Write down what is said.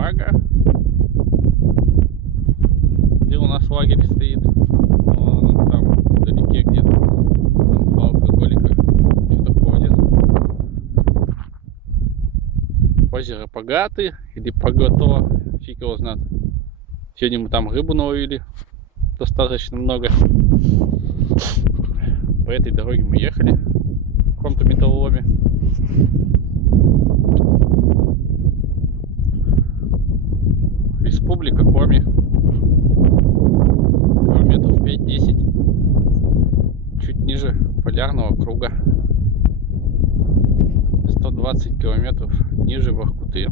Вага, где у нас лагерь стоит. Вон он там вдалеке где-то. Там два алкоголика что-то ходят. Озеро Погаты или Погото, фиг его знает. Сегодня мы там рыбу наловили достаточно много. По этой дороге мы ехали в каком-то металлоломе. Республика Коми. Километров 5-10. Чуть ниже полярного круга. 120 километров ниже Воркуты.